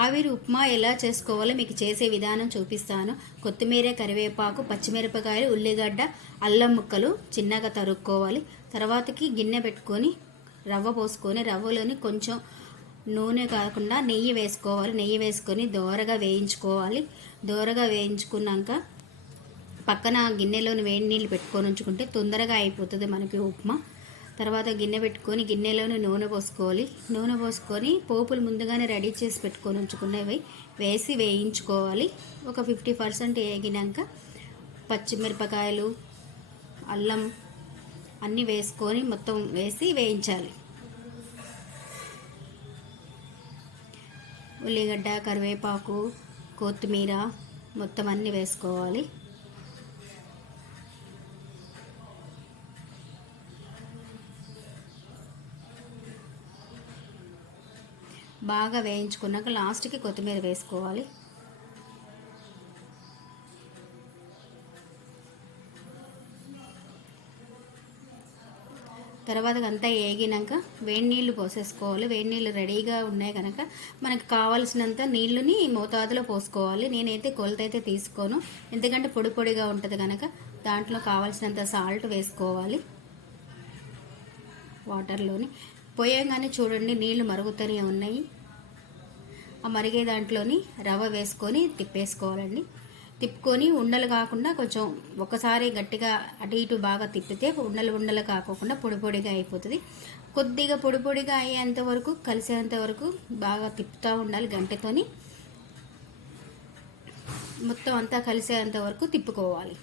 ఆవిరి ఉప్మా ఎలా చేసుకోవాలో మీకు చేసే విధానం చూపిస్తాను. కొత్తిమీర కరివేపాకు పచ్చిమిరపకాయలు ఉల్లిగడ్డ అల్లం ముక్కలు చిన్నగా తరుక్కోవాలి. తర్వాతకి గిన్నె పెట్టుకొని రవ్వ పోసుకొని రవ్వలోని కొంచెం నూనె కాకుండా నెయ్యి వేసుకోవాలి. నెయ్యి వేసుకొని దోరగా వేయించుకోవాలి. దోరగా వేయించుకున్నాక పక్కన గిన్నెలోని వేడి నీళ్ళు పెట్టుకొని ఉంచుకుంటే తొందరగా అయిపోతుంది మనకి ఉప్మా. తర్వాత గిన్నె పెట్టుకొని గిన్నెలోనే నూనె పోసుకోవాలి. నూనె పోసుకొని పోపులు ముందుగానే రెడీ చేసి పెట్టుకొని ఉంచుకునేవి వేసి వేయించుకోవాలి. ఒక ఫిఫ్టీ పర్సెంట్ వేగినాక పచ్చిమిరపకాయలు అల్లం అన్నీ వేసుకొని మొత్తం వేసి వేయించాలి. ఉల్లిగడ్డ కరివేపాకు కొత్తిమీర మొత్తం అన్నీ వేసుకోవాలి. బాగా వేయించుకున్నాక లాస్ట్కి కొత్తిమీర వేసుకోవాలి. తర్వాత అంతా వేగినాక వేడి నీళ్ళు పోసేసుకోవాలి. వేడి నీళ్ళు రెడీగా ఉన్నాయి కనుక మనకు కావాల్సినంత నీళ్ళని మోతాదులో పోసుకోవాలి. నేనైతే కొలత అయితే తీసుకోను. ఎందుకంటే పొడి పొడిగా ఉంటుంది కనుక దాంట్లో కావాల్సినంత సాల్ట్ వేసుకోవాలి. వాటర్లోని పోయంగానే చూడండి నీళ్ళు మరుగుతూనే ఉన్నాయి. ఆ మరిగే దాంట్లోని రవ్వ వేసుకొని తిప్పేసుకోవాలండి. తిప్పుకొని ఉండలు కాకుండా కొంచెం ఒకసారి గట్టిగా అటు ఇటు బాగా తిప్పితే ఉండలు ఉండలు కాకోకుండా పొడి పొడిగా అయిపోతుంది. కొద్దిగా పొడి పొడిగా అయ్యేంత వరకు కలిసేంత వరకు బాగా తిప్పుతూ ఉండాలి గంటతోని. మొత్తం అంతా కలిసేంత వరకు తిప్పుకోవాలి.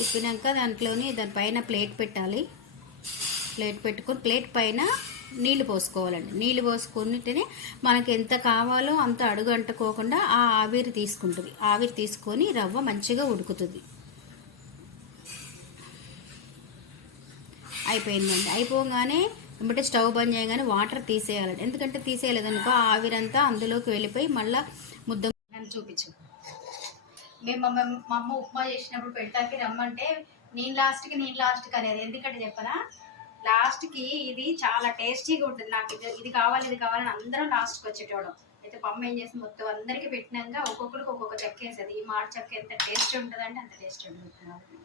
తిప్పినాక దాంట్లోని దానిపైన ప్లేట్ పెట్టాలి. ప్లేట్ పెట్టుకొని ప్లేట్ పైన నీళ్ళు పోసుకోవాలండి. నీళ్ళు పోసుకుంటేనే మనకి ఎంత కావాలో అంత అడుగు అంటుకోకుండా ఆ ఆవిరి తీసుకుంటుంది. ఆవిరి తీసుకొని రవ్వ మంచిగా ఉడుకుతుంది. అయిపోయిందండి. అయిపోగానే వెంబటే స్టవ్ బంద్ చేయగానే వాటర్ తీసేయాలండి. ఎందుకంటే తీసేయలేదనుకో ఆవిరంతా అందులోకి వెళ్ళిపోయి మళ్ళీ ముద్ద చూపించు. మేము మా అమ్మ ఉప్మా చేసినప్పుడు పెట్టాకి రమ్మంటే నేను లాస్ట్కి నేను లాస్ట్కి అనేది. ఎందుకంటే చెప్పనా? లాస్ట్కి ఇది చాలా టేస్టీగా ఉంటుంది నాకు. ఇది ఇది కావాలి ఇది కావాలని అందరం లాస్ట్కి వచ్చేటోడం అయితే పమ్మ ఏం చేసి మొత్తం అందరికీ పెట్టినాక ఒక్కొక్కరికి ఒక్కొక్క చెక్క వేసేది ఈ మాట చెక్క ఎంత టేస్ట్ ఉంటుందంటే అంత టేస్ట్ ఉంటుంది.